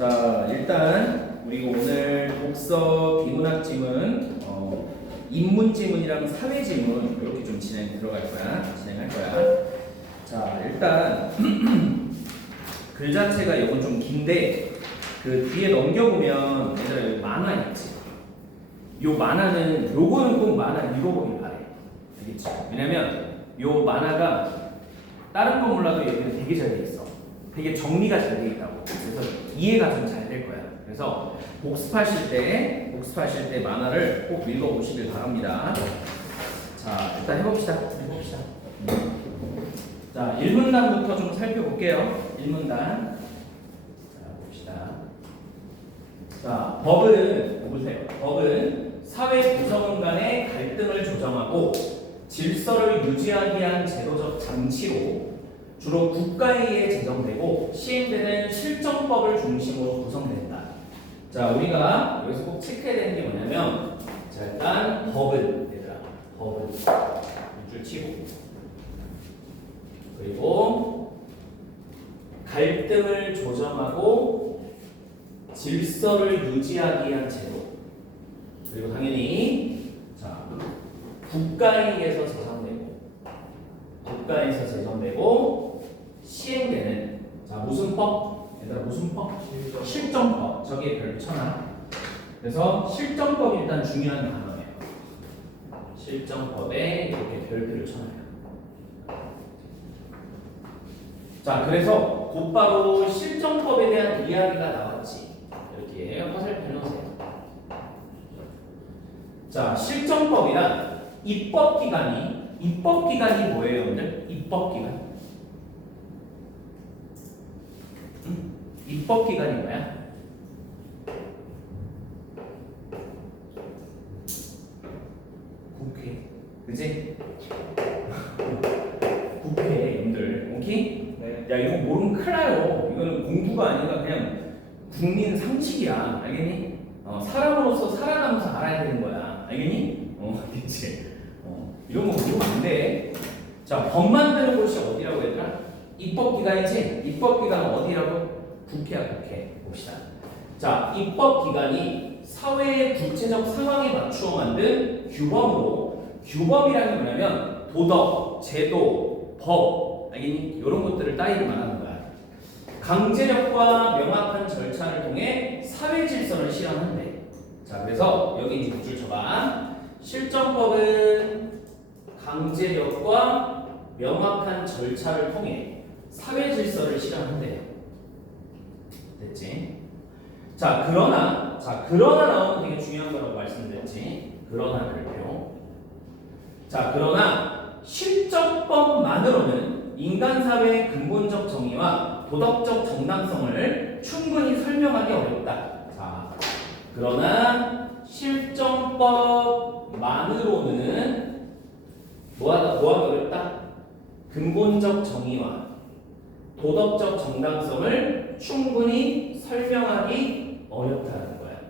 자, 일단 우리가 오늘 독서 비문학 지문, 인문 지문이랑 사회 지문 이렇게 좀 진행할 거야. 자, 일단 글 자체가 이건 좀 긴데 그 뒤에 넘겨보면 얘들아 여기 만화 있지. 요 만화는 요거는 꼭 만화 읽어보길 바래. 알겠지? 왜냐면 요 만화가 다른 거 몰라도 여기는 되게 잘 돼 있어. 되게 정리가 잘 돼 있다고. 그래서 이해가 좀 잘 될 거야. 그래서 복습하실 때 만화를 꼭 읽어보시길 바랍니다. 자, 일단 해봅시다. 자, 1문단부터 좀 살펴볼게요. 1문단. 자, 봅시다. 자, 법은 사회 구성원 간의 갈등을 조정하고 질서를 유지하기 위한 제도적 장치로 주로 국가에 의해 제정되고 시행되는 실정법을 중심으로 구성된다. 자, 우리가 여기서 꼭 체크해야 되는 게 뭐냐면, 자, 일단 법은 줄 치고, 그리고 갈등을 조정하고 질서를 유지하기 위한 제도, 그리고 당연히 자, 국가에서 제정되고 시행되는, 자, 무슨 법? 얘들아 무슨 법? 실정법. 저기에 별표 쳐놔. 그래서 실정법이 일단 중요한 단어예요. 실정법에 이렇게 별표를 쳐놔요. 자, 그래서 곧바로 실정법에 대한 이야기가 나왔지. 이렇게 화살표 해놓으세요. 자, 실정법이란 입법기관이 뭐예요, 여러분들? 입법기관이 뭐야? 국회, 그치? 국회, 여러분들, 오케이? 네. 야, 이거 모르면 큰일 나요. 이거는 공부가 아니라 그냥 국민 상식이야. 알겠니? 사람으로서 살아가면서 알아야 되는 거야. 알겠니? 알겠지? 이런 거 모르면 안 돼. 자, 법 만드는 곳이 어디라고 얘들아? 입법기관이지? 입법기관은 어디라고? 국회야, 국회. 봅시다. 자, 입법기관이 사회의 구체적 상황에 맞추어 만든 규범으로, 규범이라는 게 뭐냐면 도덕, 제도, 법, 알겠니? 이런 것들을 따위를 말하는 거야. 강제력과 명확한 절차를 통해 사회 질서를 실현한대. 자, 그래서 여기 이제 줄 쳐봐. 실정법은 강제력과 명확한 절차를 통해 사회 질서를 실현한대요. 됐지? 자, 그러나 나오면 되게 중요한 거라고 말씀드렸지. 그러나 별표. 자, 그러나 실정법만으로는 인간 사회의 근본적 정의와 도덕적 정당성을 충분히 설명하기 어렵다. 자, 그러나 실정법만으로는 뭐하기 어렵다? 근본적 정의와 도덕적 정당성을 충분히 설명하기 어렵다는 거야.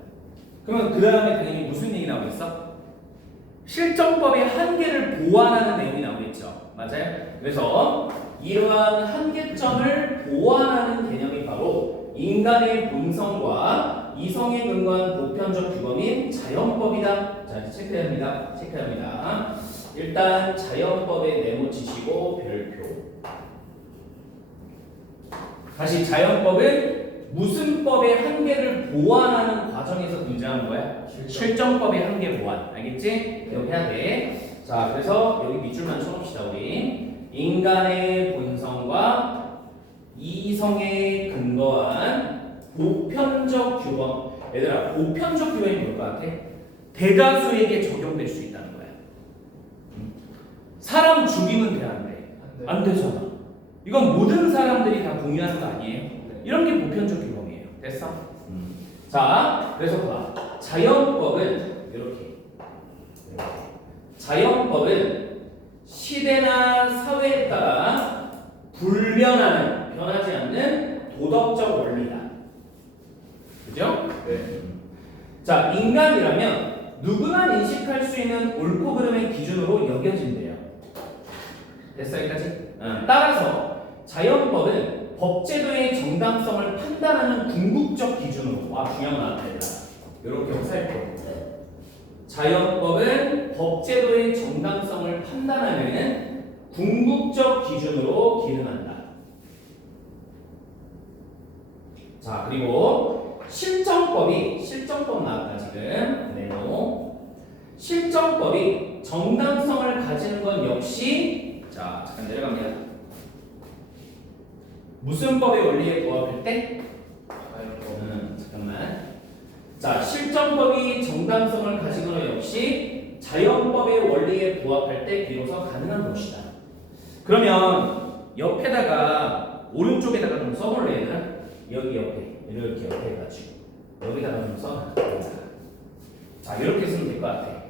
그러면 그 다음에 당연히 무슨 얘기 나오겠어? 실정법의 한계를 보완하는 내용이 나오겠죠. 맞아요? 그래서 이러한 한계점을 보완하는 개념이 바로 인간의 본성과 이성에 근거한 보편적 규범인 자연법이다. 자, 이제 체크합니다. 일단 자연법에 네모치시고 별표. 다시 자연법은 무슨 법의 한계를 보완하는 과정에서 등장한 거야? 실정법의 한계 보완. 알겠지? 이렇게 해야 돼. 자, 그래서 여기 밑줄만 쳐놓읍시다, 우리. 인간의 본성과 이성에 근거한 보편적 규범. 얘들아, 보편적 규범이 뭘 것 같아? 대다수에게 적용될 수 있다는 거야. 사람 죽이면 돼, 안 돼? 안 되잖아. 이건 모든 사람들이 다 공유하는 거 아니에요? 이런 게 보편적 규범이에요. 됐어? 자, 그래서 봐. 자연법은 이렇게. 자연법은 시대나 사회에 따라 변하지 않는 도덕적 원리다. 그죠? 네. 자, 인간이라면 누구나 인식할 수 있는 옳고 그름의 기준으로 여겨진대요. 됐어, 여기까지? 따라서 자연법은 법제도의 정당성을 판단하는 궁극적 기준으로 와 중요한 거 나왔다 얘들아. 이렇게 살펴. 자연법은 법제도의 정당성을 판단하는 궁극적 기준으로 기능한다. 자 그리고 실정법 나왔다 지금. 실정법이 정당성을 가지는 건 역시 자 잠깐 내려갑니다. 무슨 법의 원리에 부합할 때? 잠깐만. 자 실정법이 정당성을 가지거나 역시 자연법의 원리에 부합할 때 비로소 가능한 것이다. 그러면 옆에다가 오른쪽에다가 좀 써볼래 얘들아? 여기 옆에 이렇게 옆에 해가지고 여기다가 좀 써. 자 이렇게 쓰면 될 것 같아.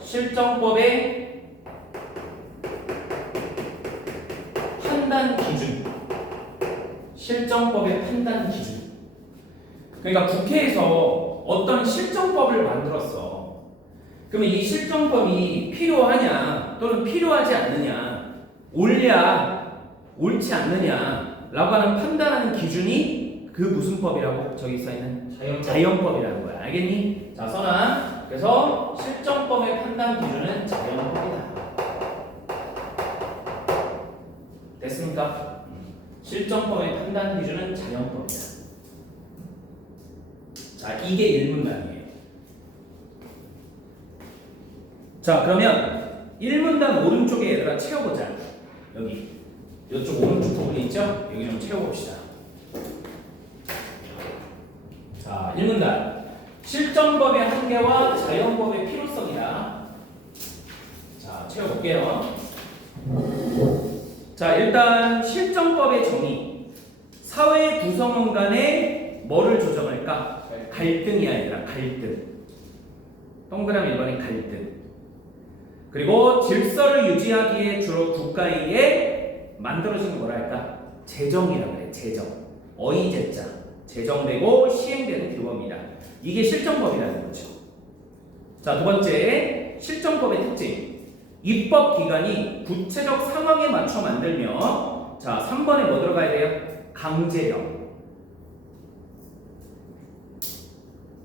실정법의 판단 기준. 실정법의 판단 기준. 그러니까 국회에서 어떤 실정법을 만들었어. 그러면 이 실정법이 필요하냐 또는 필요하지 않느냐, 옳냐, 옳지 않느냐라고 하는 판단하는 기준이 그 무슨 법이라고? 저기 써있는 자연법이라는 거야. 알겠니? 자 써놔. 그래서 실정법의 판단 기준은 자연법이다. 됐습니까? 실정법의 판단 기준은 자연법이다. 자 이게 1문단이에요. 자 그러면 1문단 오른쪽에 얘들아 채워보자. 여기 이쪽 오른쪽 부분이 있죠? 여기 좀 채워봅시다. 자 1문단 실정법의 한계와 자연법의 필요성이다. 자 채워볼게요. 자 일단 실정법의 정의. 사회 구성원 간에 뭐를 조정할까? 갈등이야 얘들아. 갈등. 동그라미 1번의 갈등. 그리고 질서를 유지하기에 주로 국가에게 만들어지는 뭐랄까? 제정이라고 그래. 제정. 어이제자. 제정되고 시행되는 규범이다. 이게 실정법이라는 거죠. 자, 두 번째 실정법의 특징. 입법기관이 구체적 상황에 맞춰 만들며 자 3번에 뭐 들어가야 돼요? 강제력.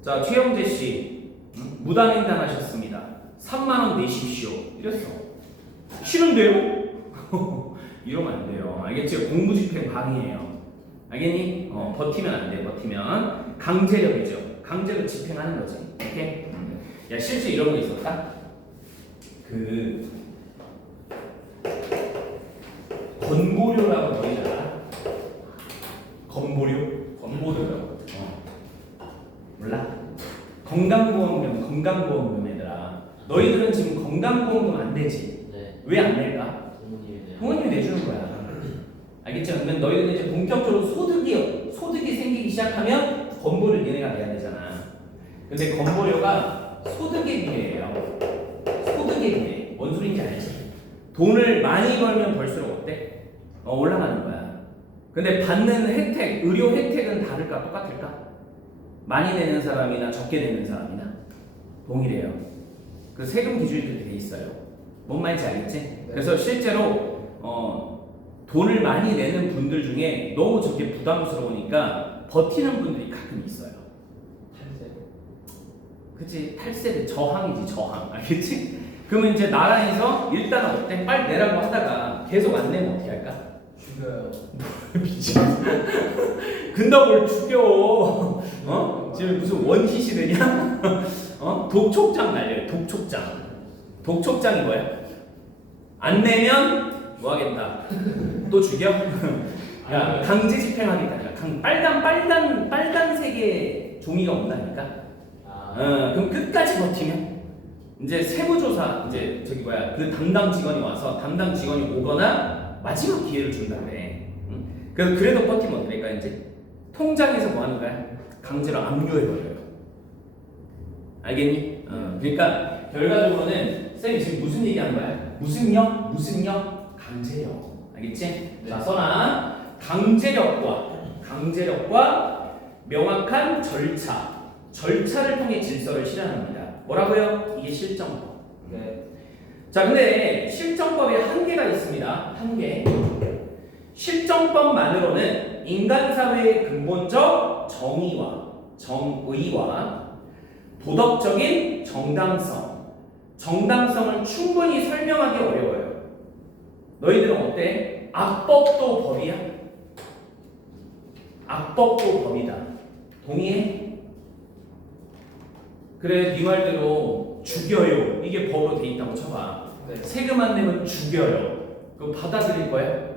자 최영재씨 무단횡단 하셨습니다. 3만원 내십시오. 이랬어. 싫은데요? 이러면 안 돼요. 알겠지? 공무집행 방해예요. 알겠니? 버티면 안 돼. 버티면 강제력이죠. 강제로 집행하는 거지. 오케이? 야 실제 이런 거 있었다. 그 건보료라고 너희들 알아? 건보료라고. 몰라? 건강보험금 얘들아. 너희들은 지금 건강보험금 안 내지? 네. 왜 안 낼까? 부모님이 내주는 거야. 알겠죠? 그러면 너희들은 이제 본격적으로 소득이 생기기 시작하면 건보료 니네가 내야 되잖아. 근데 건보료가 소득에 비례해요. 소득에 비례. 뭔 소리인지 알지? 돈을 많이 벌면 벌수록 어때? 올라가는 거야. 근데 받는 혜택, 의료 혜택은 다를까? 똑같을까? 많이 내는 사람이나 적게 내는 사람이나 동일해요. 그 세금 기준이 그렇게 돼 있어요. 뭔 말인지 알겠지? 네. 그래서 실제로 돈을 많이 내는 분들 중에 너무 저게 부담스러우니까 버티는 분들이 가끔 있어요. 탈세. 그치? 탈세는 저항이지, 저항. 알겠지? 그러면 이제 나라에서 일단 어때? 빨리 내라고 하다가 계속 안 내면 어떻게 할까? 죽여요. 미친. 근데 뭘 죽여? 지금 무슨 원시시 되냐? 독촉장 날려요. 독촉장. 독촉장이 뭐야? 안 내면 뭐 하겠다? 또 죽여? 야, 강제 집행하겠다. 빨간색의 종이가 온다니까. 그럼 끝까지 버티면 이제 세무조사 이제 그 담당 직원이 와서 담당 직원이 오거나 마지막 기회를 준다 그래. 그래도 버티면 어떻게 될까 이제 통장에서 뭐 하는 거야? 강제로 압류해버려요. 알겠니? 그러니까 결과적으로는 쌤이 지금 무슨 얘기하는 거야? 무슨 력? 강제력. 알겠지? 네. 자, 써놔. 강제력과 명확한 절차를 통해 질서를 실현합니다. 뭐라고요? 이게 실정법. 네. 자, 근데 실정법에 한계가 있습니다. 한계. 실정법만으로는 인간 사회의 근본적 정의와 도덕적인 정당성을 충분히 설명하기 어려워요. 너희들은 어때? 악법도 법이야? 악법도 법이다. 동의해? 그래, 네 말대로 죽여요. 이게 법으로 돼 있다고 쳐봐. 네. 세금 안 내면 죽여요. 그거 받아들일 거야?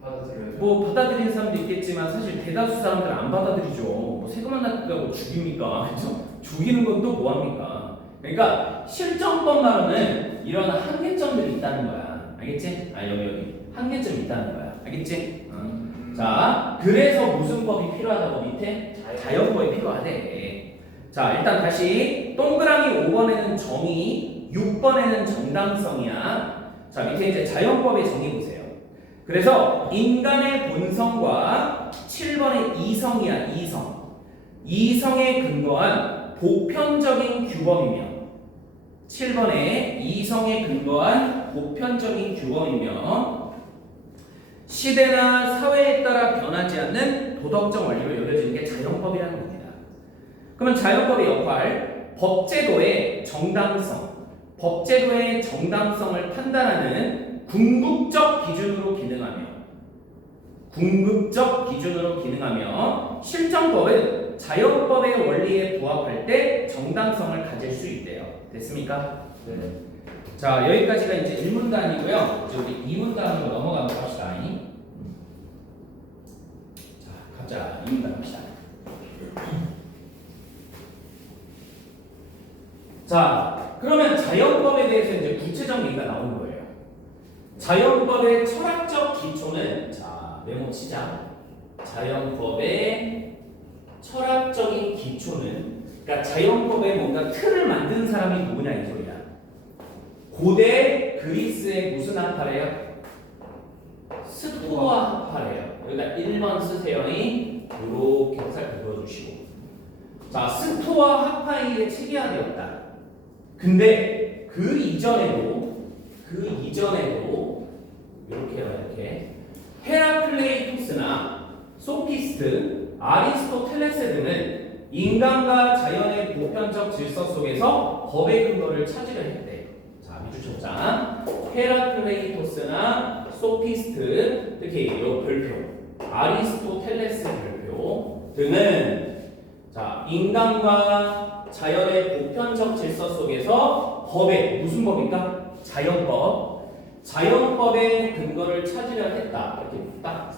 받아들여요. 뭐 받아들이는 사람도 있겠지만 사실 대다수 사람들은 안 받아들이죠. 뭐 세금 안 냈다고 죽입니까? 그렇죠? 죽이는 건 또 뭐합니까? 그러니까 실정법만으로는 이런 한계점들이 있다는 거야. 알겠지? 여기 한계점이 있다는 거야. 알겠지? 자, 그래서 무슨 법이 필요하다고 밑에? 자연법이 필요하대. 자, 일단 다시 동그라미 5번에는 정의, 6번에는 정당성이야. 자, 밑에 이제 자연법의 정의 보세요. 그래서 인간의 본성과 7번의 이성이야, 이성에 근거한 보편적인 규범이며 7번의 이성에 근거한 보편적인 규범이며 시대나 사회에 따라 변하지 않는 도덕적 원리로 여겨지는 게 자연법이라는 겁니다. 그러면 자연법의 역할, 법제도의 정당성을 판단하는 궁극적 기준으로 기능하며 실정법은 자연법의 원리에 부합할 때 정당성을 가질 수 있대요. 됐습니까? 네. 자, 여기까지가 이제 1문단이고요. 이제 우리 2문단으로 넘어가면 합시다. 자, 가자. 2문단 합시다. 자, 그러면 자연법에 대해서 이제 구체적 얘기가 나오는 거예요. 자연법의 철학적 기초는, 자, 메모 치자. 자연법의 철학적인 기초는, 그러니까 자연법에 뭔가 틀을 만든 사람이 누구냐 이 소리야. 고대 그리스의 무슨 학파래요? 스토아 학파래요. 여기다 1번 쓰세요. 이렇게 살짝 그어주시고. 자, 스토아 학파에 체계화되었다. 근데 그 이전에도 이렇게 헤라클레이토스나 소피스트, 아리스토텔레스 등은 인간과 자연의 보편적 질서 속에서 법의 근거를 찾으려 했대. 자, 밑줄 쳤자. 헤라클레이토스나 소피스트, 특히 이 별표, 아리스토텔레스 별표 등은 자, 인간과 자연의 보편적 질서 속에서 법의 무슨 법인가? 자연법의 근거를 찾으려 했다. 이렇게 딱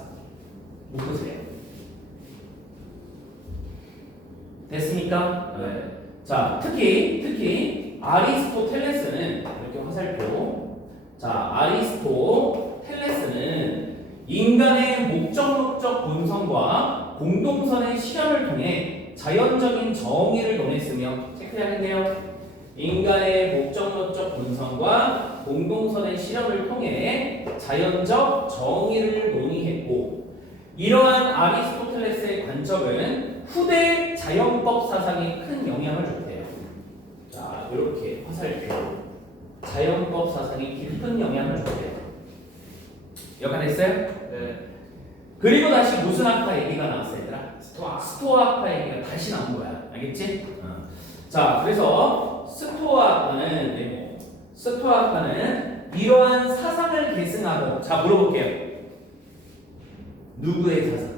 묶으세요. 됐습니까? 네. 자, 특히 아리스토텔레스는 이렇게 화살표. 자, 아리스토텔레스는 인간의 목적론적 본성과 공동선의 실험을 통해 자연적인 정의를 논했으며, 체크해야겠네요. 인간의 목적론적 본성과 공동선의 실험을 통해 자연적 정의를 논의했고, 이러한 아리스토텔레스의 관점은 후대 자연법 사상에 큰 영향을 줬대요. 자, 이렇게 화살표. 자연법 사상에 깊은 영향을 줬대요. 여간했어요? 네. 그리고 다시 무슨 학파 얘기가 나왔어, 얘들아? 스토아. 스토아 학파 얘기가 다시 나온 거야. 알겠지? 자, 그래서 스토아 학파는 이러한 사상을 계승하고, 자, 물어볼게요. 누구의 사상?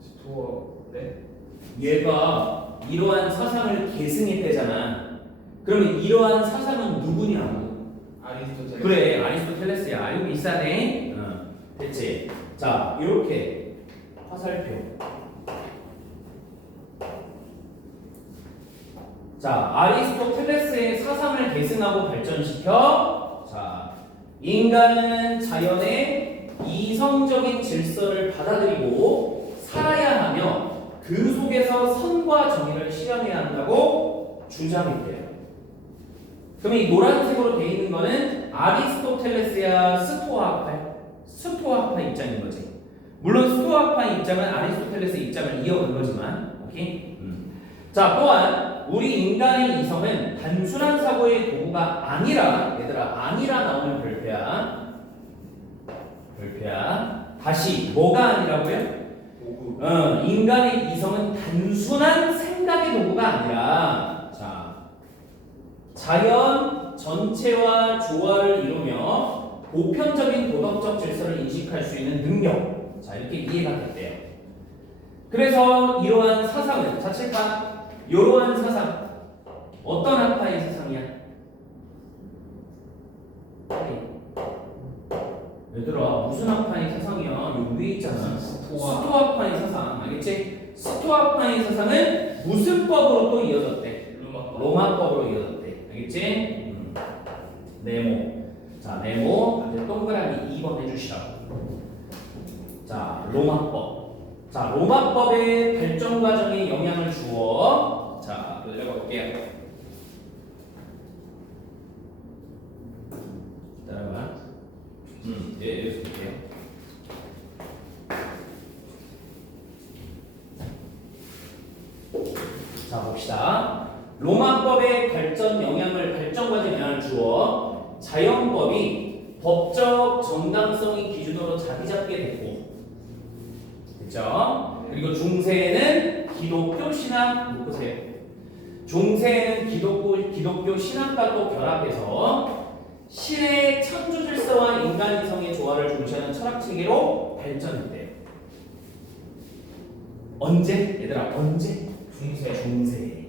스토아. 네. 얘가 이러한 사상을 계승했대잖아. 그러면 이러한 사상은 누구냐고? 아리스토텔레스. 그래, 아리스토텔레스야. 알고 있어네. 됐지? 자, 이렇게 화살표. 자, 아리스토텔레스의 사상을 계승하고 발전시켜, 자, 인간은 자연의 이성적인 질서를 받아들이고 살아야 하며 그 속에서 선과 정의를 실현해야 한다고 주장했대요. 그러면 이 노란색으로 되어 있는 거는 아리스토텔레스야, 스토아학파야? 스토아학파 입장인 거지. 물론 스토아학파의 입장은 아리스토텔레스의 입장을 이어간 거지만, 오케이? 자, 또한 우리 인간의 이성은 단순한 사고의 도구가 아니라 얘들아 아니라 나오는 별표야. 다시 뭐가 아니라고요? 도구. 인간의 이성은 단순한 생각의 도구가 아니라 자 자연 전체와 조화를 이루며 보편적인 도덕적 질서를 인식할 수 있는 능력. 자 이렇게 이해가 됐대요. 그래서 이러한 사상은 자칠파 이러한 사상 어떤 학파의 사상이야? 얘들아 무슨 학파의 사상이야? 여기 위에 있잖아. 스토아파의 사상 알겠지? 스토아파의 사상은 무슨 법으로 또 이어졌대? 로마법으로 이어졌대. 알겠지? 네모. 자 네모 앞에 동그라미 2번 해주시라고. 자 로마법. 자 로마법의 발전 과정에 영향을 주어. 자 읽어볼게요. 기다려봐. 여기서 볼게요. 자 봅시다. 로마법의 발전 과정에 영향을 주어 자연법이 법적 정당성의 기준으로 자리 잡게 됐고, 그렇죠? 그리고 중세에는 기독교 신학 보세요. 중세에는 기독교 신학과 또 결합해서 신의 창조 질서와 인간 이성의 조화를 중시하는 철학 체계로 발전했대요. 언제? 얘들아 언제? 중세.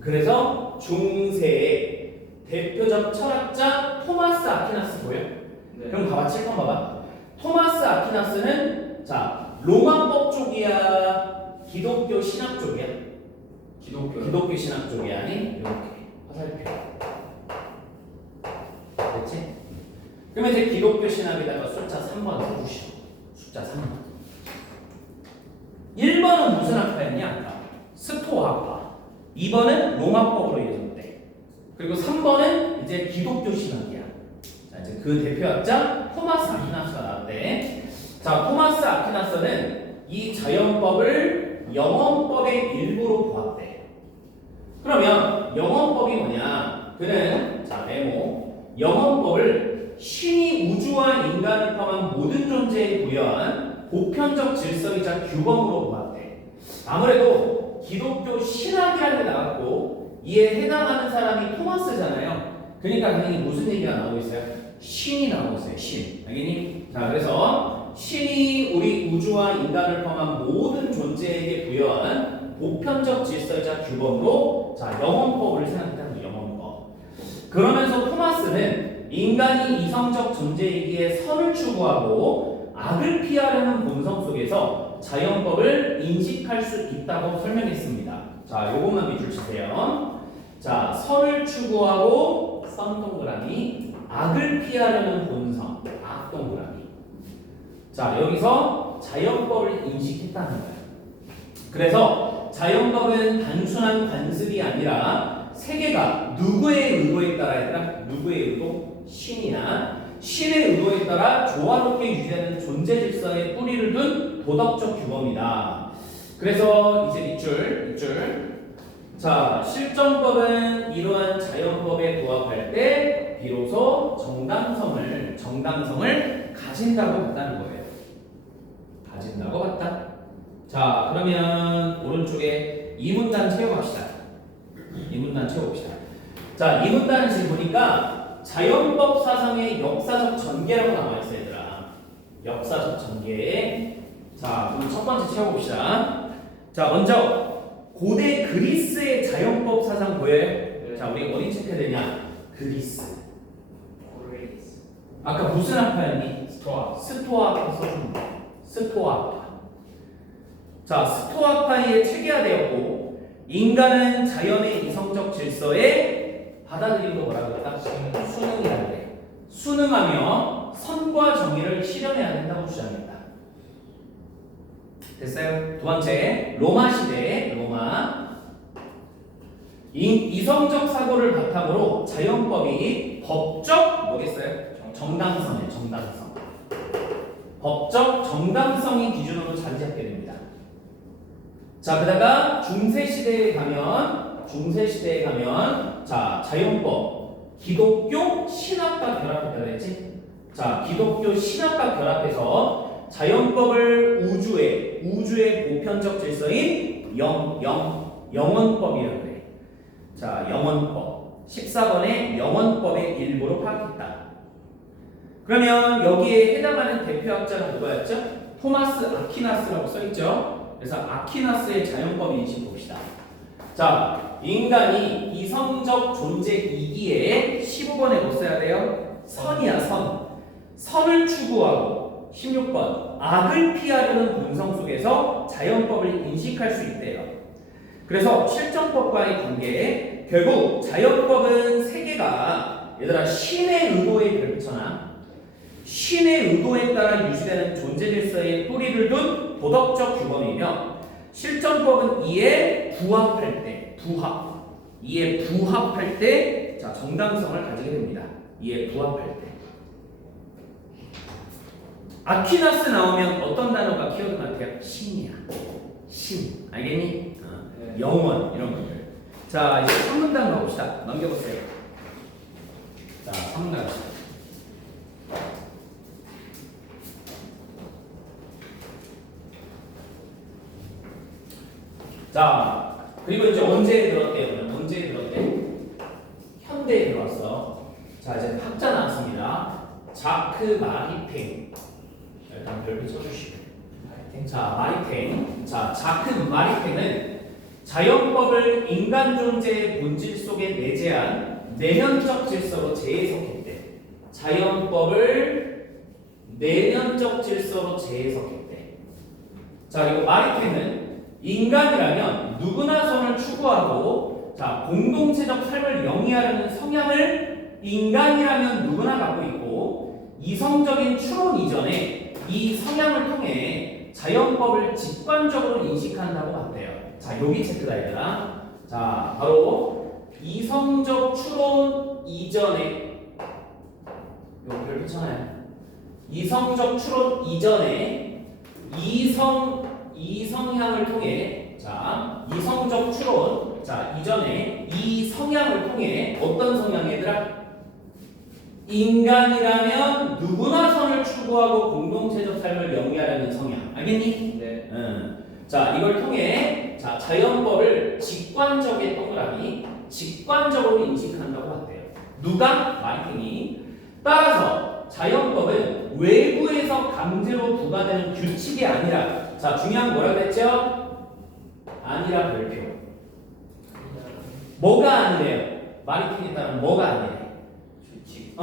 그래서 중세의 대표적 철학자 토마스 아퀴나스 보여? 네. 그럼 봐봐 7번 봐봐. 토마스 아퀴나스는 자 로마법 쪽이야 기독교 신학 쪽이야? 기독교 신학 쪽이 아닌 이렇게 화살표. 됐지? 그러면 이제 기독교 신학에다가 숫자 3번 써주시오. 숫자 3번. 1번은 무슨 학파였냐? 아까 스토아 학파. 2번은 로마법으로 이어졌대. 그리고 3번은 이제 기독교 신학이야. 자 이제 그 대표학자 토마스 아퀴나스가 나왔대. 자 토마스 아퀴나스는 이 자연법을 영원법의 일부로 보았대. 그러면 영원법이 뭐냐? 그는 자 네모 영원법을 신이 우주와 인간을 포함한 모든 존재에 부여한 보편적 질서이자 규범으로 보았대. 아무래도 기독교 신학이라는 게 나왔고 이에 해당하는 사람이 토마스잖아요. 그러니까 당연히 무슨 얘기가 나오고 있어요? 신이 나오고 있어요. 신. 알겠니? 자 그래서 신이 우리 우주와 인간을 포함한 모든 존재에게 부여한 보편적 질서이자 규범으로 자 영원법을 생각했다는 거예요. 영원법. 그러면서 토마스는 인간이 이성적 존재이기에 선을 추구하고 악을 피하려는 본성 속에서 자연법을 인식할 수 있다고 설명했습니다. 자, 요것만 밑줄 치세요. 자, 선을 추구하고 선 동그라미, 악을 피하려는 본성, 악 동그라미. 자, 여기서 자연법을 인식했다는 거예요. 그래서 자연법은 단순한 관습이 아니라 세계가 누구의 의도에 따라 누구의 의도? 신의 의도에 따라 조화롭게 유지하는 존재 질서에 뿌리를 둔 도덕적 규범이다. 그래서 이제 밑줄. 자, 실정법은 이러한 자연법에 부합할 때 비로소 정당성을 가진다고 봤다는 거예요. 가진다고 봤다. 자, 그러면 오른쪽에 이 문단 채워봅시다. 자, 이 문단을 지금 보니까 자연법 사상의 역사적 전개라고 나와있어요, 얘들아. 역사적 전개. 자, 그럼 첫 번째 채워봅시다. 자, 먼저 고대 그리스의 자연법 사상 보여요? 네. 자, 우리 어디 체크해야 되냐? 그리스. 아까 무슨 학파였니? 스토아파 써준 거. 스토아파. 자, 스토아파에 체계화되었고 인간은 자연의 이성적 질서에 받아들이는 거 뭐라고 했다? 순응이라고 해. 순응하며 선과 정의를 실현해야 된다고 주장했다. 됐어요? 두 번째, 로마 시대, 이성적 사고를 바탕으로 자연법이 법적 뭐겠어요? 정당성. 법적 정당성의 기준으로 자리 잡게 됩니다. 자, 그다가 중세시대에 가면 자, 자연법 기독교 신학과 결합했다 그랬지? 자, 기독교 신학과 결합해서 자연법을 우주의 보편적 질서인 영원법이라고 그래. 자, 영원법 14번의 영원법의 일부로 파악했다. 그러면 여기에 해당하는 대표학자는 누구였죠? 토마스 아퀴나스라고 써있죠. 그래서 아퀴나스의 자연법 인식 봅시다. 자, 인간이 이성적 존재이기에 15번에 뭐 써야 돼요? 선이야, 선. 선을 추구하고 16번 악을 피하려는 본성 속에서 자연법을 인식할 수 있대요. 그래서 실정법과의 관계에 결국 자연법은 세계가 얘들아 신의 의도에 별빛잖아. 신의 의도에 따라 유지되는 존재 질서의 뿌리를 둔 도덕적 규범이며 실정법은 이에 부합할 때 자, 정당성을 가지게 됩니다. 이에 부합할 때. 아퀴나스 나오면 어떤 단어가 키워드 같아요? 신이야. 신. 알겠니? 네. 영원 이런 것들. 자, 이제 3문단 가봅시다. 넘겨보세요. 자, 3문단. 자, 그리고 이제 언제 들었대요? 언제 들었대? 현대에 들어왔어. 자, 이제 학자 나왔습니다. 자크 마리팽. 일단 별표 쳐주시고. 자, 마리팽. 자, 자크 마리팽은 자연법을 인간 존재의 본질 속에 내재한 내면적 질서로 재해석했대. 자연법을 내면적 질서로 재해석했대. 자, 이거 마리팽은 인간이라면 누구나 선을 추구하고 자, 공동체적 삶을 영위하려는 성향을 인간이라면 누구나 갖고 있고 이성적인 추론 이전에 이 성향을 통해 자연법을 직관적으로 인식한다고 봤대요. 자, 여기 체크다 얘들아. 자, 바로 이성적 추론 이전에 이거 별표 쳐놔요. 이성적 추론 이전에 이성향을 통해 자, 이성적 추론 자, 이전에 이 성향을 통해 어떤 성향 얘들아? 인간이라면 누구나 선을 추구하고 공동체적 삶을 영위하려는 성향. 알겠니? 네. 자, 이걸 통해 자, 자연법을 직관적의 동그라미 직관적으로 인식한다고 한대요. 누가? 마이팅이. 따라서 자연법은 외부에서 강제로 부과되는 규칙이 아니라 자, 중요한 뭐라고 했죠? 아니라 별표. 뭐가 아니래요? 마리팅에 따르면 뭐가 아니래? 규칙.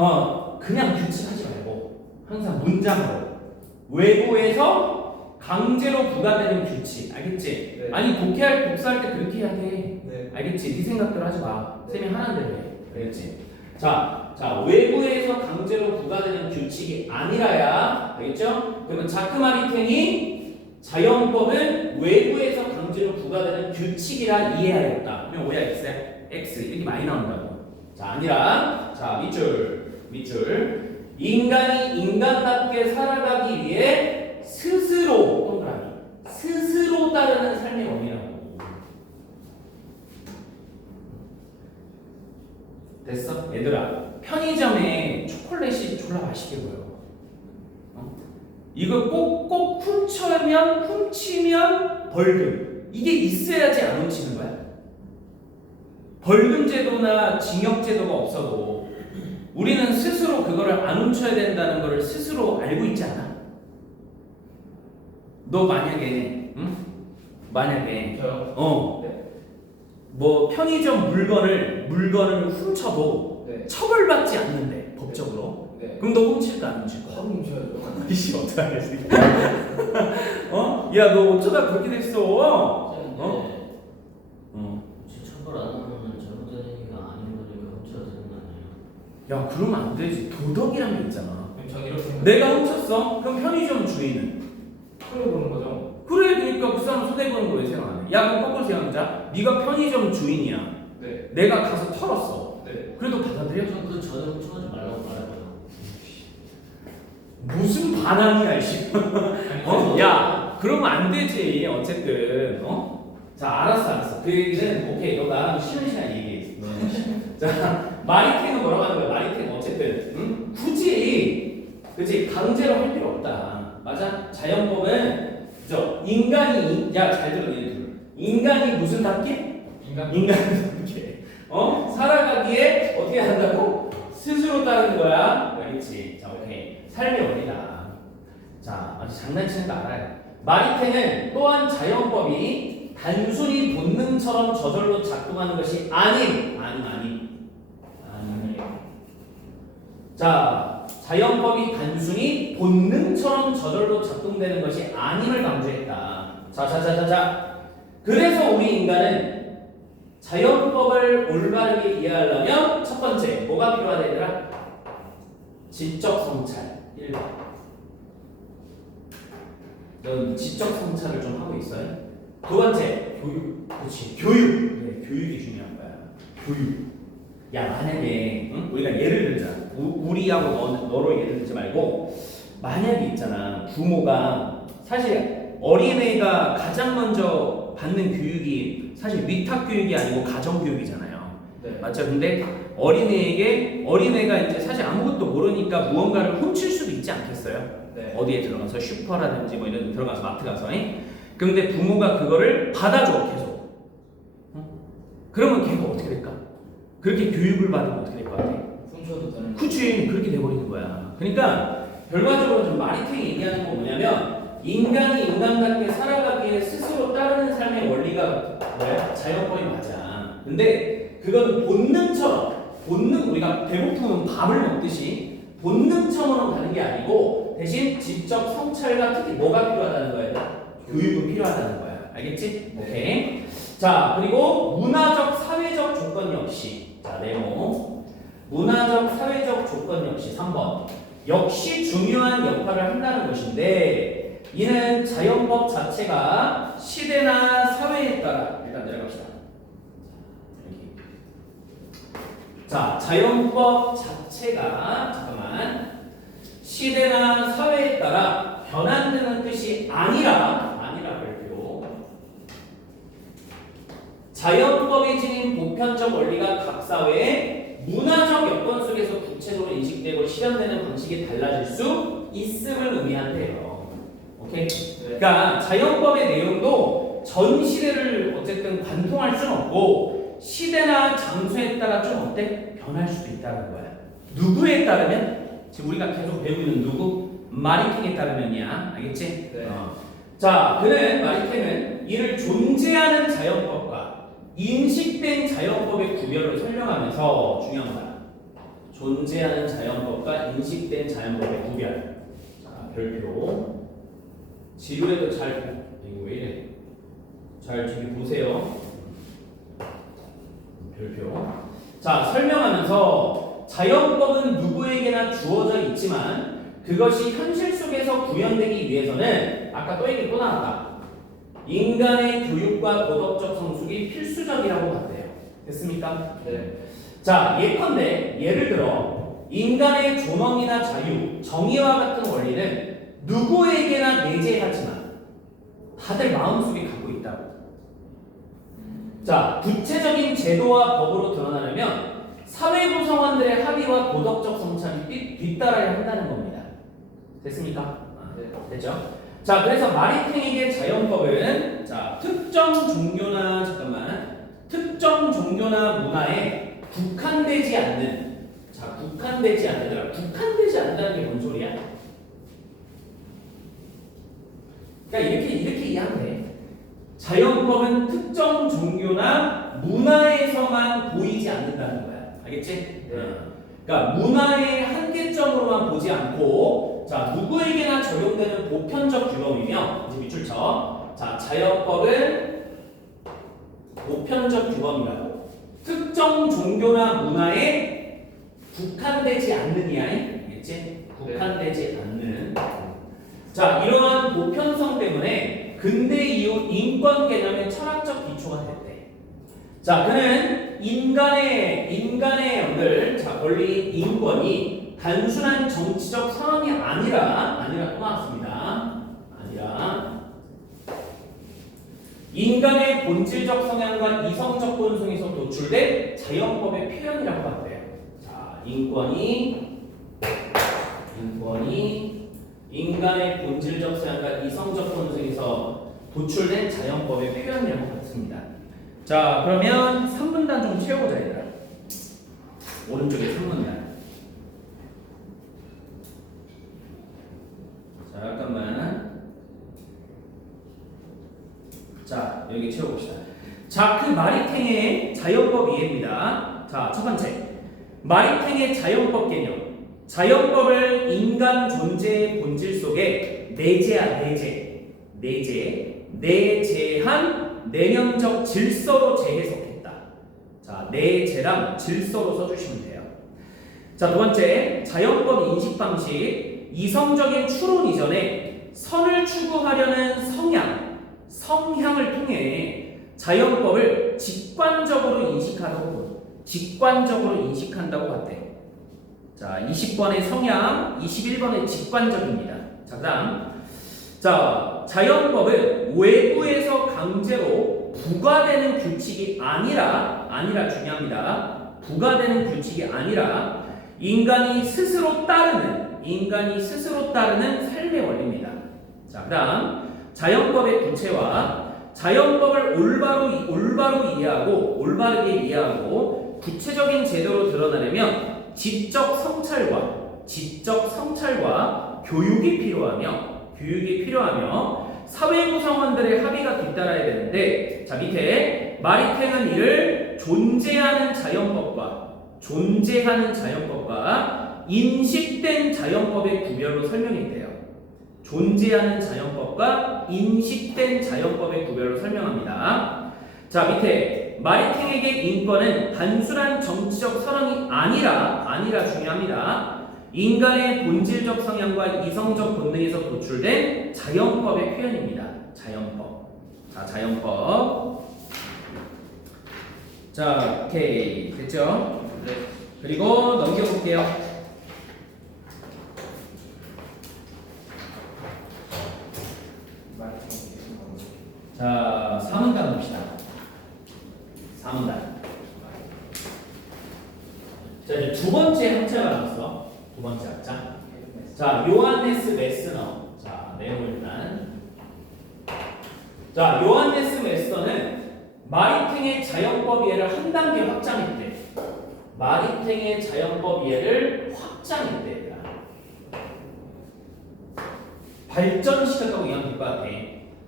그냥 규칙하지 말고 항상 문장으로 외부에서 강제로 부과되는 규칙. 알겠지? 네. 아니 복사할 때 그렇게 해야 돼. 네. 알겠지? 네 생각대로 하지 마. 네. 쌤이 하는 대로 해. 알겠지? 자, 외부에서 강제로 부과되는 규칙이 아니라야, 알겠죠? 그러면 자크 마리텐이 자연법은 외부에서 강제로 부과되는 규칙이라 이해하였다. 그러면 오야 X야? X 이렇게 많이 나온다고. 자, 아니라 자, 밑줄 인간이 인간답게 살아가기 위해 스스로 동그라미 스스로 따르는 삶의 원이라고. 됐어? 얘들아, 편의점에 초콜릿이 졸라 맛있게 보여. 이거 꼭 훔치면 벌금. 이게 있어야지 안 훔치는 거야. 벌금 제도나 징역 제도가 없어도 우리는 스스로 그거를 안 훔쳐야 된다는 거를 스스로 알고 있지 않아? 너 만약에 저요? 네. 뭐 편의점 물건을 훔쳐도 네. 처벌받지 않는데 법적으로. 네. 그럼 너 훔칠까 안 훔칠까? 훔쳐야죠. 이씨 어떡하겠어? 야, 너 어쩌다 그렇게 됐어? 혹시 처벌 안 하면 잘못된 행위가 아닌 거니까 훔쳐야 되는 거 아니에요? 야, 그러면 안 되지. 도덕이란 게 있잖아. 그럼 전 이렇게 생각해요. 내가 훔쳤어? 그럼 편의점 주인은? 풀어보는 거죠? 그래, 그러니까 그 사람 손해보는 거 왜 생각 안 해? 야, 그럼 거꾸로 생각하자. 네가 편의점 주인이야. 네. 내가 가서 털었어. 네. 그래도 받아들여? 그 전에 훔쳐하지 말라고 말해봐요. 무슨 반항이야, 이씨. 야, 그러면 안 되지. 어쨌든, 자, 알았어. 그 얘기는 오케이. 너가 쉬는 시간 얘기해. 자, 마리탱은 뭐라고 하는 거야? 마리탱은 어쨌든 그치 강제로 할 필요 없다. 맞아? 자연법은 그죠? 인간이 잘 들어 얘들. 인간이 무슨 답게? 인간답게 살아가기에 어떻게 한다고? 스스로 따르는 거야. 그렇지. 자, 오케이. 삶의 원리다. 자, 아주 장난치는 거 알아요. 마리탱은 또한 자연법이 단순히 본능처럼 저절로 작동하는 것이 아님. 자, 자연법이 단순히 본능처럼 저절로 작동되는 것이 아님을 강조했다. 자. 그래서 우리 인간은 자연법을 올바르게 이해하려면 첫 번째 뭐가 필요하다 얘들아? 지적 성찰 1번. 넌 지적 성찰을 좀 하고 있어요? 두 번째 교육. 그렇지. 교육. 네, 교육이 중요한 거야. 교육. 야, 만약에 우리가 예를 들자. 우리하고 너로 예를 들지 말고 만약에 있잖아. 부모가 사실 어린애가 가장 먼저 받는 교육이 사실 위탁 교육이 아니고 가정 교육이잖아요. 네. 맞죠? 근데 어린애가 이제 사실 아무것도 모르니까 무언가를 훔칠 수도 있지 않겠어요? 네. 어디에 들어가서 슈퍼라든지 뭐 이런 데 들어가서 마트 가서. 근데 부모가 그거를 받아줘 계속. 그러면 걔가 어떻게 될까? 그렇게 교육을 받으면 어떻게 될 것 같아? 훔쳐도 되는. 그치, 그렇게 돼버리는 거야. 그러니까 결과적으로 좀 마리탱이 얘기하는 건 뭐냐면 인간이 인간답게 살아가기에 스스로 따르는 삶의 원리가 뭐야? 자연법이 맞아. 근데 그건 본능 우리가 배고프면 밥을 먹듯이 본능처럼 가는 게 아니고 대신 지적 성찰과 특히 뭐가 필요하다는 거야? 교육은 필요하다는 거야. 알겠지? 네. 오케이. 자, 그리고 문화적 사회적 조건 역시. 자, 네모. 문화적 사회적 조건 역시 3번. 역시 중요한 역할을 한다는 것인데 이는 자연법 자체가 시대나 사회에 따라 일단 내려갑시다. 여기. 자, 자연법 자체가 시대나 사회에 따라 변한다는 뜻이 아니라 별표. 자연법이 지닌 보편적 원리가 각 사회의 문화적 여건 속에서 구체적으로 인식되고 실현되는 방식이 달라질 수 있음을 의미한대요. 오케이? 그러니까 자연법의 내용도 전 시대를 어쨌든 관통할 수는 없고 시대나 장소에 따라 좀 어때? 변할 수도 있다는 거야. 누구에 따르면? 지금 우리가 계속 배우고 있는 누구? 마리탱에 따르면이야. 알겠지? 네. 자, 마리탱은 이를 존재하는 자연법과 인식된 자연법의 구별을 설명하면서 중요한 거야. 존재하는 자연법과 인식된 자연법의 구별. 자, 별표. 지도에도 이거 왜 이래? 잘 저기 보세요. 별표. 자, 설명하면서 자연법은 누구에게나 주어져 있지만 그것이 현실 속에서 구현되기 위해서는 아까 또 얘기 또 나왔다. 인간의 교육과 도덕적 성숙이 필수적이라고 봤대요. 됐습니까? 네. 자, 예컨대 예를 들어 인간의 존엄이나 자유, 정의와 같은 원리는 누구에게나 내재하지만 다들 마음속에 갖고 있다고. 자, 구체적인 제도와 법으로 드러나려면 사회 구성원들의 합의와 도덕적 성찰이 뒤따라야 한다는 겁니다. 됐습니까? 네. 됐죠? 자, 그래서 마리탱에게 자연법은 특정 종교나 문화에 국한되지 않는 국한되지 않는다는 게 뭔 소리야? 그러니까 이렇게 이해하면 돼. 자연법은 특정 종교나 문화에서만 보이지 않는다는 거야. 알겠지? 그러니까 문화의 한계점으로만 보지 않고 누구에게나 적용되는 보편적 규범이며 이제 밑줄 쳐. 자, 자연법은 보편적 규범이라고 특정 종교나 문화에 국한되지 않느냐, 알겠지? 국한되지 않는. 자, 이러한 보편성 때문에 근대 이후 인권 개념의 철학적 기초가 됐대. 자, 그는 인간의 권리 인권이 단순한 정치적 상황이 아니라 또 나왔습니다. 인간의 본질적 성향과 이성적 본성에서 도출된 자연법의 표현이라고 하는데요. 자, 인권이 인간의 본질적 성향과 이성적 본성에서 도출된 자연법의 표현이라고 했습니다. 자, 그러면 3문단 좀 채워보자, 얘들아. 오른쪽에 3문단. 자, 잠깐만. 자, 여기 채워봅시다. 자, 그 마리탱의 자연법 이해입니다. 자, 첫 번째. 마리탱의 자연법 개념. 자연법을 인간 존재의 본질 속에 내재한 내면적 질서로 재해석했다. 자, 내재랑 질서로 써주시면 돼요. 자, 두 번째. 자연법 인식 방식. 이성적인 추론 이전에 선을 추구하려는 성향을 통해 자연법을 직관적으로 인식한다고 봤대. 자, 20번의 성향, 21번의 직관적입니다. 자, 그다음. 자, 자연법은 외부에서 강제로 부과되는 규칙이 아니라 중요합니다. 부과되는 규칙이 아니라 인간이 스스로 따르는 삶의 원리입니다. 자, 그다음. 자연법의 구체화. 자연법을 올바르게 이해하고 구체적인 제도로 드러나려면 지적 성찰과 교육이 필요하며 사회 구성원들의 합의가 뒤따라야 되는데, 자, 밑에 마리탱은 이를 존재하는 자연법과 인식된 자연법의 구별로 설명했대요. 존재하는 자연법과 인식된 자연법의 구별로 설명합니다. 자, 밑에 마리탱에게 인권은 단순한 정치적 선언이 아니라 중요합니다. 인간의 본질적 성향과 이성적 본능에서 도출된 자연법의 표현입니다. 자연법. 자, 자연법. 자, 오케이. 됐죠? 네. 그리고 넘겨볼게요. 자, 4문단 봅시다. 4문단. 자, 이제 두 번째 학자가 나왔어. 두 번째 학자. 자, 요한네스 메스너. 자, 내용을 일단. 자, 요한네스 메스너는 마리탱의 자연법 이해를 한 단계 확장했대. 마리탱의 자연법 이해를 확장했대. 발전시켰다고 이해하면 될 것 같아.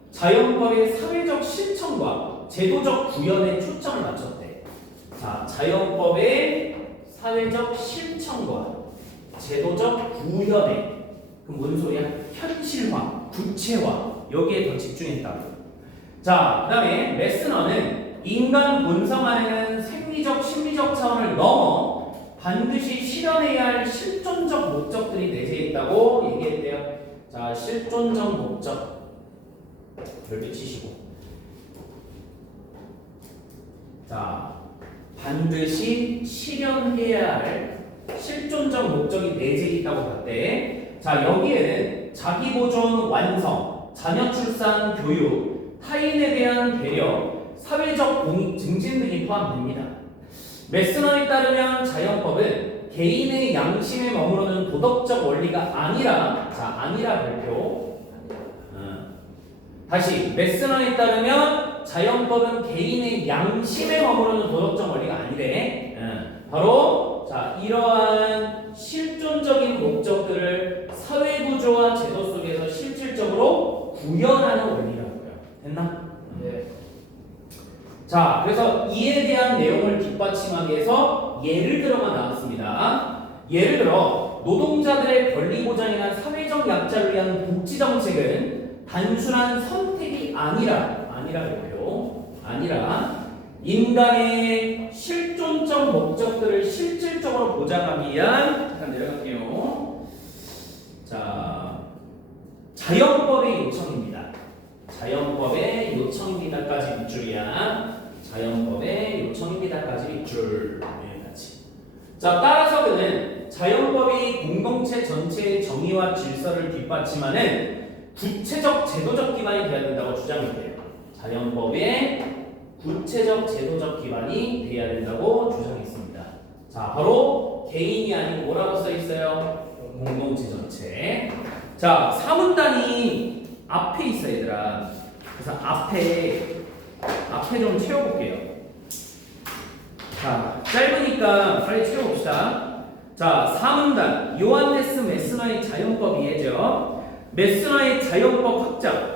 자연법의 사회적 실천과 제도적 구현에 초점을 맞췄대. 자, 자연법의 사회적 실천과 제도적 구현에, 그럼 뭔 소리야? 현실화, 구체화, 여기에 더 집중했다고. 자, 그 다음에 메스너는 인간 본성 안에는 생리적, 심리적 차원을 넘어 반드시 실현해야 할 실존적 목적들이 내재했다고 얘기했대요. 자, 실존적 목적. 별표 치시고. 자, 반드시 실현해야 할 실존적 목적이 내재해 있다고 봤대. 자, 여기에는 자기 보존 완성, 자녀 출산, 교육, 타인에 대한 배려, 사회적 공익 증진 등이 포함됩니다. 메스너에 따르면 자연법은 개인의 양심에 머무르는 도덕적 원리가 아니라, 자, 아니라 발표. 다시, 메스너에 따르면 자연법은 개인의 양심에 머무르는 도덕적 원리가 아니래. 바로, 자, 이러한 실존적인 목적들을 사회구조와 제도 속에서 실질적으로 구현하는 원리라고요. 됐나? 네. 자, 그래서 이에 대한 내용을 뒷받침하기 위해서 예를 들어가 나왔습니다. 예를 들어 노동자들의 권리 보장이나 사회적 약자를 위한 복지 정책은 단순한 선택이 아니라 인간의 실존적 목적들을 실질적으로 보장하기 위한, 잠깐 내려갈게요. 자, 자연법의 요청입니다. 자연법의 요청입니다까지 밑줄이야. 자연법의 요청입니다까지 밑줄. 여기까지. 자, 따라서 그는 자연법이 공동체 전체의 정의와 질서를 뒷받침하는 구체적 제도적 기반이 되어야 된다고 주장했대요. 자연법의 구체적 제도적 기반이 돼야 된다고 주장했습니다. 자, 바로 개인이 아니고 뭐라고 써 있어요? 공동체 전체. 자, 사문단이 앞에 있어 얘들아. 그래서 앞에 좀 채워볼게요. 자, 짧으니까 빨리 채워봅시다. 자, 사문단 요한네스 메스너의 자연법 이해죠. 메스너의 자연법 확장.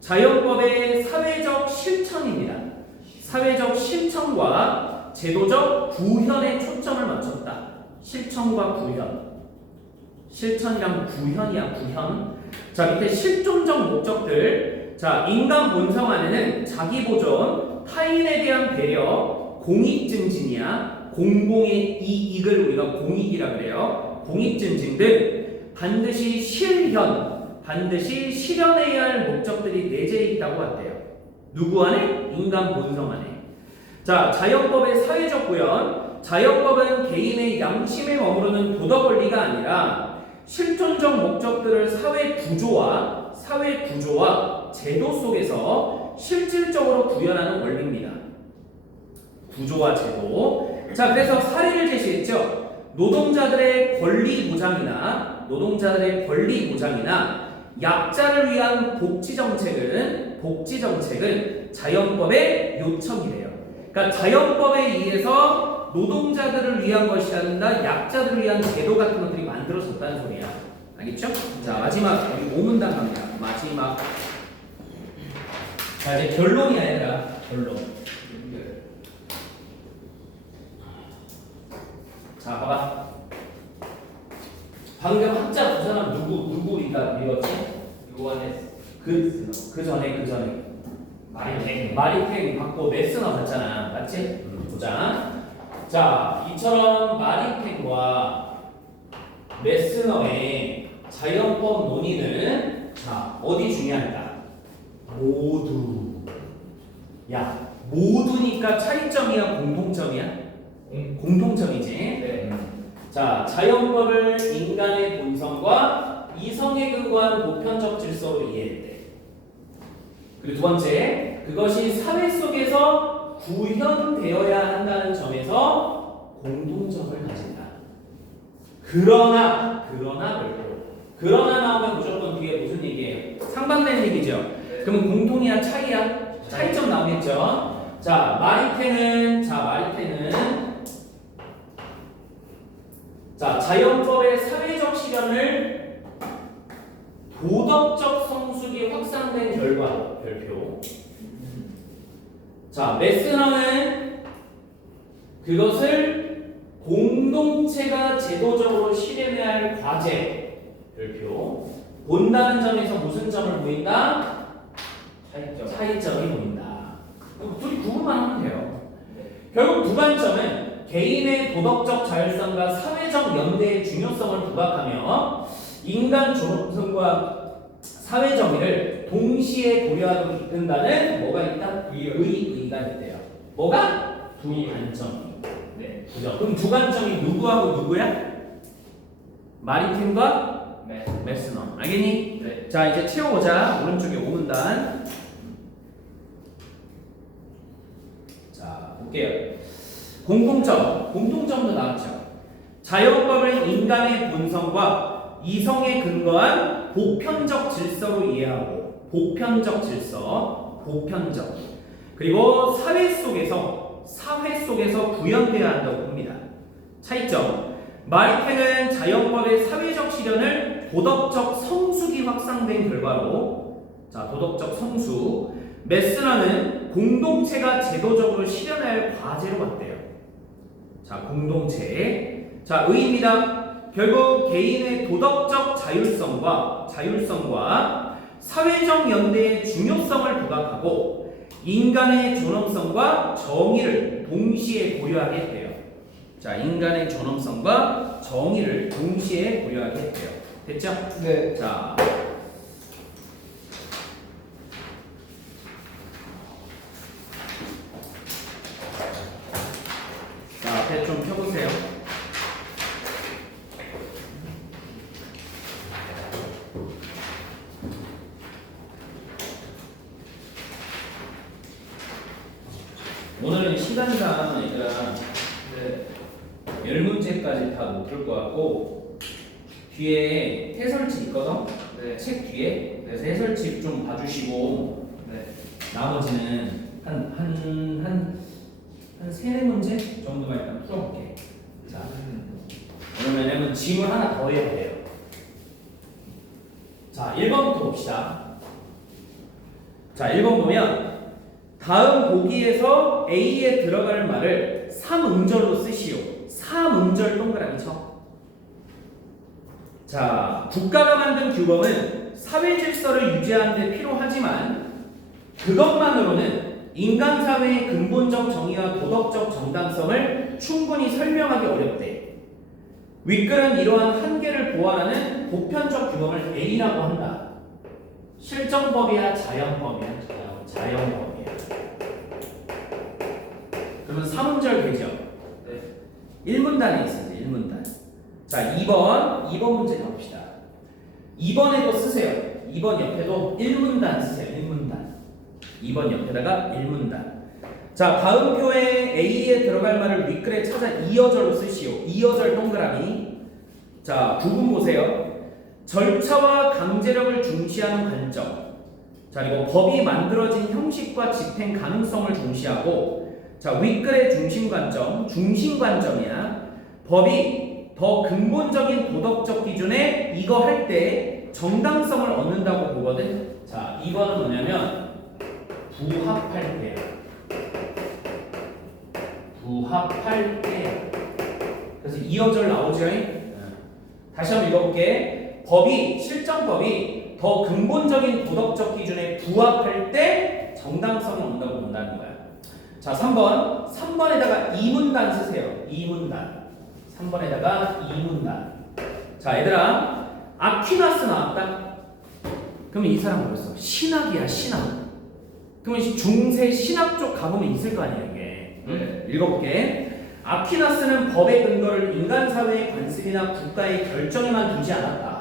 자연법의 사회적 실천입니다. 사회적 실천과 제도적 구현에 초점을 맞췄다. 실천과 구현. 실천이랑 구현이야, 구현. 자, 밑에 실존적 목적들. 자, 인간 본성 안에는 자기 보존, 타인에 대한 배려, 공익 증진이야. 공공의 이익을 우리가 공익이라 그래요. 공익 증진 등 반드시 실현, 반드시 실현해야 할 목적들이 내재해 있다고 한대요. 누구 안에? 인간 본성 안에. 자, 자연법의 사회적 구현. 자연법은 개인의 양심에 머무르는 도덕 원리가 아니라 실존적 목적들을 사회 구조와 제도 속에서 실질적으로 구현하는 원리입니다. 구조와 제도. 자, 그래서 사례를 제시했죠. 노동자들의 권리 보장이나 약자를 위한 복지 정책은 자연법의 요청이래요. 그러니까 자연법에 의해서 노동자들을 위한 것이란다, 약자들을 위한 제도 같은 것들이 만들어졌다는 소리야. 알겠죠? 자, 마지막 우리 5문단 갑니다. 마지막. 자, 이제 결론이야 얘들아. 결론. 자, 봐봐. 방금 학자 두 사람 누구 우리가 읽었지? 요한네스 그 전에 마리팽 받고 메스너 봤잖아. 맞지? 보자. 자, 이처럼 마리팽과 메스너의 자연법 논의는 자, 어디 중요할까? 모두. 야, 모두니까 차이점이야, 공통점이야? 공통점이지. 네. 자, 자연법을 인간의 본성과 이성에 근거한 보편적 질서로 이해했대. 그리고 두 번째, 그것이 사회 속에서 구현되어야 한다는 점에서 공통점을 가진다. 그러나 나오면 무조건 뒤에 무슨 얘기예요? 상반되는 얘기죠. 그러면 공통이야, 차이야? 차이점 나오겠죠. 자, 마리테는 자, 자연법의 사회적 실현을 도덕적 성숙이 확산된 결과 별표. 자, 메스너는 그것을 공동체가 제도적으로 실현해야 할 과제 별표. 본다는 점에서 무슨 점을 보인다? 차이점이 보인다. 둘이 구분만 하면 돼요. 결국 두 관점은 개인의 도덕적 자율성과 사회적 연대의 중요성을 부각하며 인간 존엄성과 사회 정의를 동시에 고려하도록 이끈다는 뭐가 있다? 의의가 있대요. 뭐가? 두 관점이. 네, 그죠? 그럼 두 관점이 누구하고 누구야? 마리팀과 메스너. 알겠니? 네. 자, 이제 채워보자. 오른쪽에 5문단. 자, 볼게요. 공통점도 나왔죠. 자연법을 인간의 본성과 이성에 근거한 보편적 질서로 이해하고, 보편적. 그리고 사회 속에서 구현되어야 한다고 봅니다. 차이점. 마리테는 자연법의 사회적 실현을 도덕적 성숙이 확산된 결과로, 자, 도덕적 성숙. 메스너는 공동체가 제도적으로 실현해야 할 과제로 봤대요. 자, 공동체. 자, 의의입니다. 결국 개인의 도덕적 자율성과 사회적 연대의 중요성을 부각하고 인간의 존엄성과 정의를 동시에 고려하게 했대요. 자, 인간의 존엄성과 정의를 동시에 고려하게 했대요. 됐죠? 네. 자, 앞에 좀 펴보세요. 오늘은 시간상 얘들아 네. 10문제까지 다 못 풀 것 같고 뒤에 해설집 있거든? 네. 책 뒤에. 그래서 해설집 좀 봐주시고 네. 나머지는 한 3-4문제 정도만 일단 풀어볼게. 자, 그러면은 질문 하나 더 해야 돼요. 자, 1번부터 봅시다. 자, 1번 보면 다음 보기에서 A에 들어갈 말을 3음절로 쓰시오. 3음절 동그라미 쳐. 자, 국가가 만든 규범은 사회 질서를 유지하는 데 필요하지만 그것만으로는 인간 사회의 근본적 정의와 도덕적 정당성을 충분히 설명하기 어렵대. 윗글은 이러한 한계를 보완하는 보편적 규범을 A라고 한다. 실정법이야, 자연법이야? 자연법이야. 그러면 3음절 되죠? 네. 1문단에 있습니다. 1문단. 자, 2번 문제 가봅시다. 2번에도 쓰세요. 2번 옆에도 1문단 쓰세요. 1문단. 2번 옆에다가 1문단. 자, 다음 표에 A에 들어갈 말을 윗글에 찾아 2어절로 쓰시오. 2어절 동그라미. 자, 부분 보세요. 절차와 강제력을 중시하는 관점. 자, 그리고 법이 만들어진 형식과 집행 가능성을 중시하고, 자, 윗글의 중심 관점이야. 법이 더 근본적인 도덕적 기준에 이거 할 때 정당성을 얻는다고 보거든. 자, 이거는 뭐냐면 부합할 때. 부합할 때. 그래서 2어절 나오죠? 다시 한번 읽어볼게. 실정법이 더 근본적인 도덕적 기준에 부합할 때 정당성을 얻는다고 본다는 거야. 자, 3번에다가 2문단 쓰세요. 2문단. 3번에다가 2문단. 자, 얘들아, 아퀴나스 나왔다. 그러면 이 사람 뭐였어? 신학이야, 신학. 그러면 중세 신학 쪽 가보면 있을 거 아니야, 이게. 응? 읽어볼게. 아퀴나스는 법의 근거를 인간 사회의 관습이나 국가의 결정에만 두지 않았다.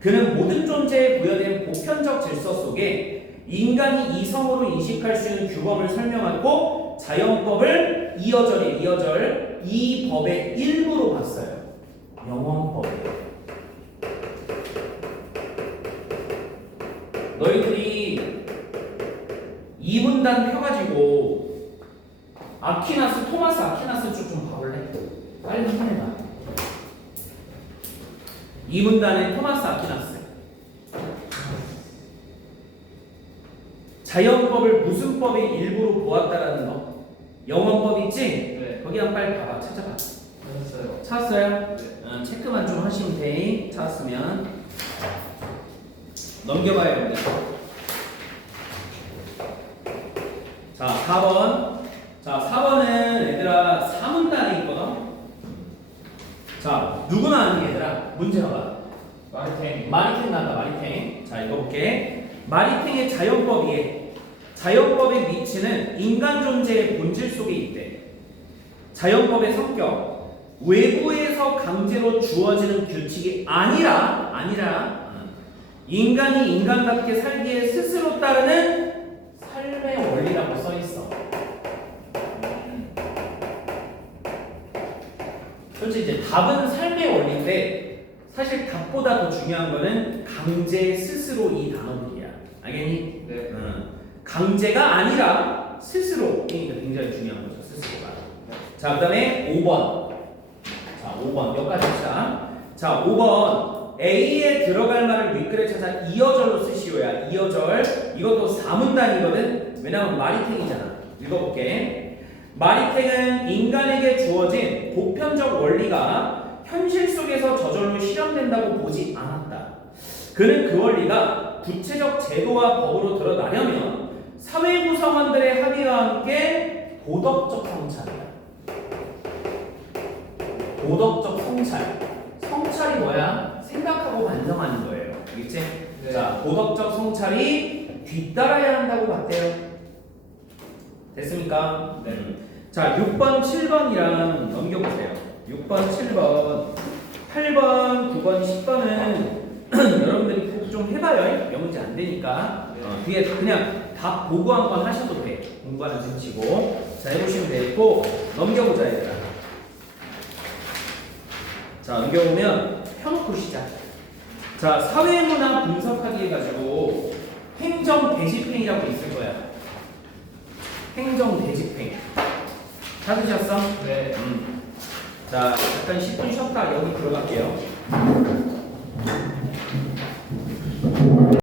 그는 모든 존재에 부여된 보편적 질서 속에 인간이 이성으로 인식할 수 있는 규범을 설명하고 자연법을 2어절 이 법의 일부로 봤어요. 영원법이에요. 너희들이 2문단 펴가지고 토마스 아퀴나스 쪽 좀 봐볼래? 빨리 해봐. 2문단의 토마스 아퀴나스. 자연법을 무슨 법의 일부로 보았다라는 거. 영원법 있지? 네. 거기 한번 빨리 봐봐. 찾아봐. 찾았어요. 찾았어요? 네. 체크만 좀 하시면 돼. 찾았으면 넘겨봐야 됩니다. 자, 4번. 자, 4번은 얘들아 3문단에 있거든. 자, 누구나 아는 얘들아 문제 봐봐. 마리탱 나온다. 마리탱. 자, 읽어볼게. 마리탱의 자연법의 위치는 인간 존재의 본질 속에 있대. 자연법의 성격, 외부에서 강제로 주어지는 규칙이 아니라 인간이 인간답게 살기에 스스로 따르는 삶의 원리라고 써 있어. 솔직히 이제 답은 삶의 원리인데 사실 답보다 더 중요한 거는 강제 스스로 이 단어들이야. 알겠니? 네. 강제가 아니라 스스로. 그러니까 굉장히 중요한 거죠. 스스로가. 자, 그 다음에 5번. 자, 5번. 여기까지 합시다. 자, 5번. A에 들어갈 말을 윗글에 찾아 2어절로 쓰시오야. 2어절. 이것도 4문단이거든. 왜냐면 마리탱이잖아. 읽어볼게. 마리탱은 인간에게 주어진 보편적 원리가 현실 속에서 저절로 실현된다고 보지 않았다. 그는 그 원리가 구체적 제도와 법으로 드러나려면 사회 구성원들의 합의와 함께 도덕적 성찰이야. 도덕적 성찰. 성찰이 뭐야? 생각하고 반성하는 거예요. 알겠지? 네. 자, 도덕적 성찰이 뒤따라야 한다고 봤대요. 됐습니까? 네. 자, 6번, 7번이랑 넘겨보세요. 6번, 7번, 8번, 9번, 10번은 여러분들이 꼭 좀 해봐요. 영문제 안 되니까. 뒤에 그냥 답 보고 한번 하셔도 돼. 공부하는 셈 치고. 자, 해보시면 되겠고, 넘겨보자, 얘들아. 자, 넘겨보면, 펴놓고 시작. 자, 사회문화 분석하기 해가지고, 행정대집행이라고 있을 거야. 행정대집행. 찾으셨어? 네. 자, 잠깐 10분 쉬었다 여기 들어갈게요.